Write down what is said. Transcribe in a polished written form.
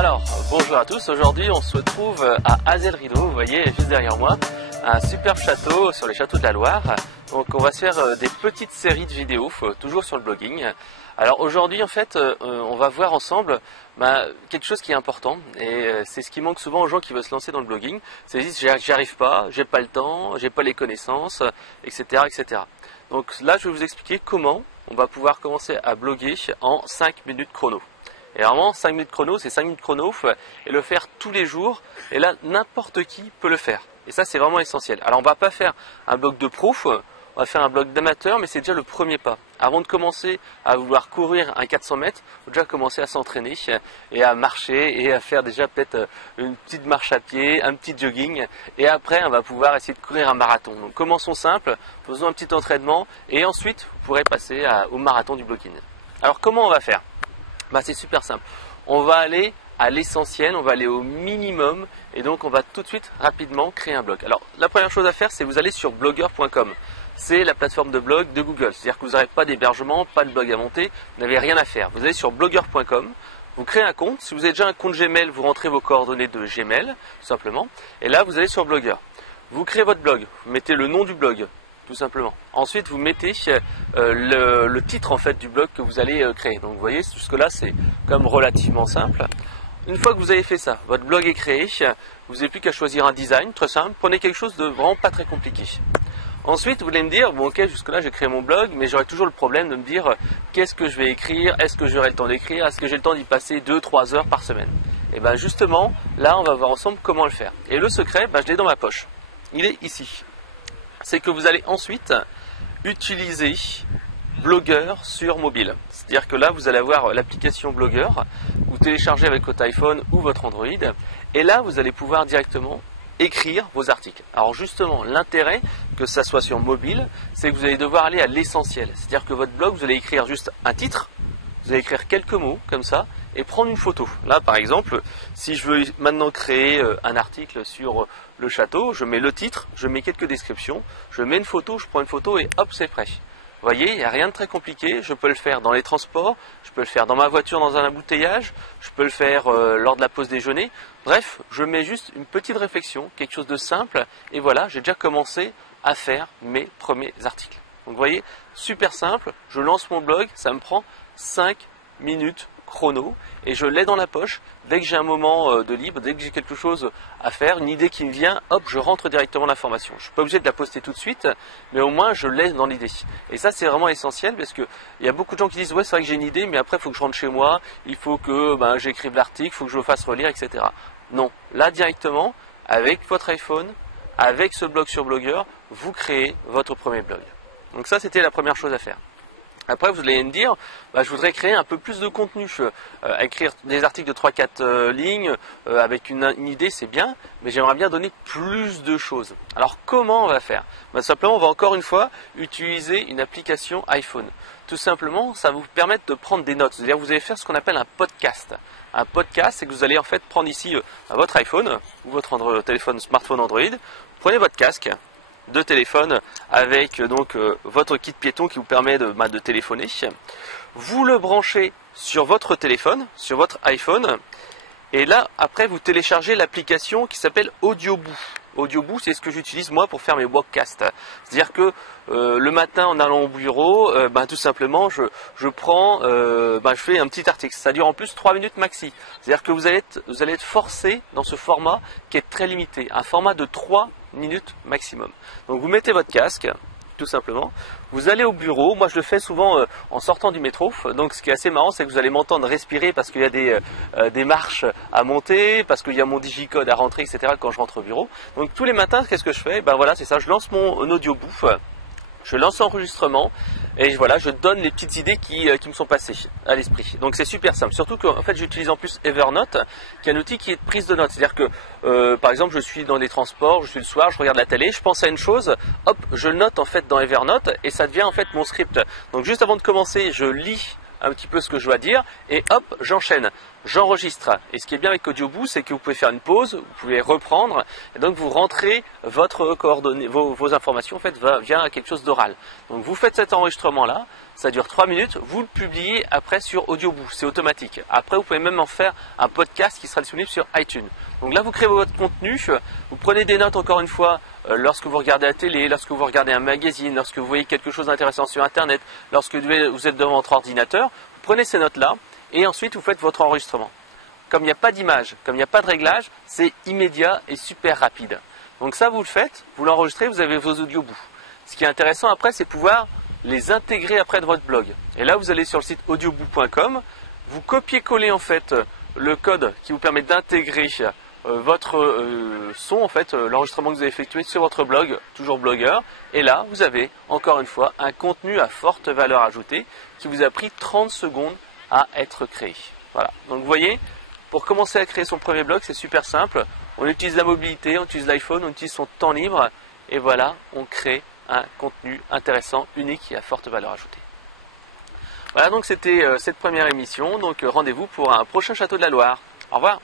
Alors, bonjour à tous, aujourd'hui on se retrouve à Azel-Rideau, vous voyez juste derrière moi, un superbe château sur les châteaux de la Loire. Donc on va se faire des petites séries de vidéos, toujours sur le blogging. Alors aujourd'hui en fait, on va voir ensemble quelque chose qui est important, et c'est ce qui manque souvent aux gens qui veulent se lancer dans le blogging. C'est qu'ils disent j'y arrive pas, j'ai pas le temps, j'ai pas les connaissances, etc., etc. Donc là je vais vous expliquer comment on va pouvoir commencer à bloguer en 5 minutes chrono. Et vraiment 5 minutes chrono, c'est 5 minutes chrono et le faire tous les jours. Et là, n'importe qui peut le faire. Et ça, c'est vraiment essentiel. Alors, on ne va pas faire un blog de pro, on va faire un blog d'amateur, mais c'est déjà le premier pas. Avant de commencer à vouloir courir un 400 mètres, il faut déjà commencer à s'entraîner et à marcher et à faire déjà peut-être une petite marche à pied, un petit jogging. Et après, on va pouvoir essayer de courir un marathon. Donc, commençons simple, faisons un petit entraînement et ensuite, vous pourrez passer au marathon du blogging. Alors, comment on va faire ? C'est super simple. On va aller à l'essentiel, on va aller au minimum et donc on va tout de suite rapidement créer un blog. Alors la première chose à faire, c'est vous allez sur blogger.com. C'est la plateforme de blog de Google. C'est-à-dire que vous n'aurez pas d'hébergement, pas de blog à monter, vous n'avez rien à faire. Vous allez sur blogger.com, vous créez un compte. Si vous avez déjà un compte Gmail, vous rentrez vos coordonnées de Gmail, tout simplement. Et là, vous allez sur Blogger. Vous créez votre blog, vous mettez le nom du blog. Tout simplement. Ensuite, vous mettez le titre en fait du blog que vous allez créer. Donc, vous voyez, jusque là, c'est comme relativement simple. Une fois que vous avez fait ça, votre blog est créé. Vous n'avez plus qu'à choisir un design très simple. Prenez quelque chose de vraiment pas très compliqué. Ensuite, vous allez me dire, bon, ok, jusque là, j'ai créé mon blog, mais j'aurai toujours le problème de me dire, qu'est-ce que je vais écrire? Est-ce que j'aurai le temps d'écrire? Est-ce que j'ai le temps d'y passer 2-3 heures par semaine? Et bien, justement, là, on va voir ensemble comment le faire. Et le secret, je l'ai dans ma poche. Il est ici. C'est que vous allez ensuite utiliser Blogger sur mobile. C'est-à-dire que là, vous allez avoir l'application Blogger, vous téléchargez avec votre iPhone ou votre Android, et là, vous allez pouvoir directement écrire vos articles. Alors justement, l'intérêt que ça soit sur mobile, c'est que vous allez devoir aller à l'essentiel. C'est-à-dire que votre blog, vous allez écrire juste un titre, vous allez écrire quelques mots comme ça, et prendre une photo. Là, par exemple, si je veux maintenant créer un article sur le château, je mets le titre, je mets quelques descriptions, je mets une photo, je prends une photo et hop, c'est prêt. Vous voyez, il n'y a rien de très compliqué. Je peux le faire dans les transports, je peux le faire dans ma voiture dans un embouteillage, je peux le faire lors de la pause déjeuner. Bref, je mets juste une petite réflexion, quelque chose de simple, et voilà, j'ai déjà commencé à faire mes premiers articles. Donc vous voyez, super simple, je lance mon blog, ça me prend 5 minutes chrono et je l'ai dans la poche. Dès que j'ai un moment de libre, dès que j'ai quelque chose à faire, une idée qui me vient, hop, je rentre directement l'information. Je ne suis pas obligé de la poster tout de suite, mais au moins je l'ai dans l'idée. Et ça, c'est vraiment essentiel parce qu'il y a beaucoup de gens qui disent ouais, c'est vrai que j'ai une idée, mais après il faut que je rentre chez moi, il faut que j'écrive l'article, il faut que je le fasse relire, etc. Non, là directement, avec votre iPhone, avec ce blog sur Blogger, vous créez votre premier blog. Donc ça, c'était la première chose à faire. Après, vous allez me dire, je voudrais créer un peu plus de contenu. Écrire des articles de 3-4 lignes avec une idée, c'est bien, mais j'aimerais bien donner plus de choses. Alors, comment on va faire? Simplement, on va encore une fois utiliser une application iPhone. Tout simplement, ça va vous permettre de prendre des notes. C'est-à-dire, vous allez faire ce qu'on appelle un podcast. Un podcast, c'est que vous allez en fait prendre ici votre iPhone ou votre smartphone Android. Prenez votre casque de téléphone avec votre kit piéton qui vous permet de téléphoner. Vous le branchez sur votre téléphone, sur votre iPhone, et là après vous téléchargez l'application qui s'appelle Audioboo. Audioboo, c'est ce que j'utilise moi pour faire mes podcasts. C'est-à-dire que le matin en allant au bureau, tout simplement je fais un petit article. Ça dure en plus 3 minutes maxi. C'est-à-dire que vous allez être forcé dans ce format qui est très limité, un format de 3 minutes maximum. Donc vous mettez votre casque, tout simplement. Vous allez au bureau. Moi, je le fais souvent en sortant du métro. Donc, ce qui est assez marrant, c'est que vous allez m'entendre respirer parce qu'il y a des marches à monter, parce qu'il y a mon digicode à rentrer, etc. quand je rentre au bureau. Donc, tous les matins, qu'est-ce que je fais? Voilà, c'est ça. Je lance mon Audioboo. Je lance l'enregistrement et voilà, je donne les petites idées qui me sont passées à l'esprit. Donc c'est super simple. Surtout qu'en fait j'utilise en plus Evernote, qui est un outil qui est de prise de notes. C'est-à-dire que par exemple je suis dans les transports, je suis le soir, je regarde la télé, je pense à une chose, hop, je le note en fait dans Evernote et ça devient en fait mon script. Donc juste avant de commencer, je lis un petit peu ce que je dois dire et hop, j'enchaîne, j'enregistre. Et ce qui est bien avec Audioboo, c'est que vous pouvez faire une pause, vous pouvez reprendre et donc vous rentrez votre coordonnée, vos informations en fait via quelque chose d'oral. Donc vous faites cet enregistrement là, ça dure 3 minutes, vous le publiez après sur Audioboo, c'est automatique. Après, vous pouvez même en faire un podcast qui sera disponible sur iTunes. Donc là, vous créez votre contenu, vous prenez des notes encore une fois lorsque vous regardez la télé, lorsque vous regardez un magazine, lorsque vous voyez quelque chose d'intéressant sur Internet, lorsque vous êtes devant votre ordinateur, vous prenez ces notes-là et ensuite vous faites votre enregistrement. Comme il n'y a pas d'image, comme il n'y a pas de réglage, c'est immédiat et super rapide. Donc ça, vous le faites, vous l'enregistrez, vous avez vos audiobooks. Ce qui est intéressant après, c'est pouvoir les intégrer après dans votre blog. Et là, vous allez sur le site audioboo.com, vous copiez-collez en fait le code qui vous permet d'intégrer votre son, en fait, l'enregistrement que vous avez effectué sur votre blog, toujours blogueur. Et là, vous avez encore une fois un contenu à forte valeur ajoutée qui vous a pris 30 secondes à être créé. Voilà. Donc vous voyez, pour commencer à créer son premier blog, c'est super simple. On utilise la mobilité, on utilise l'iPhone, on utilise son temps libre. Et voilà, on crée un contenu intéressant, unique et à forte valeur ajoutée. Voilà, donc c'était cette première émission. Donc rendez-vous pour un prochain Château de la Loire. Au revoir.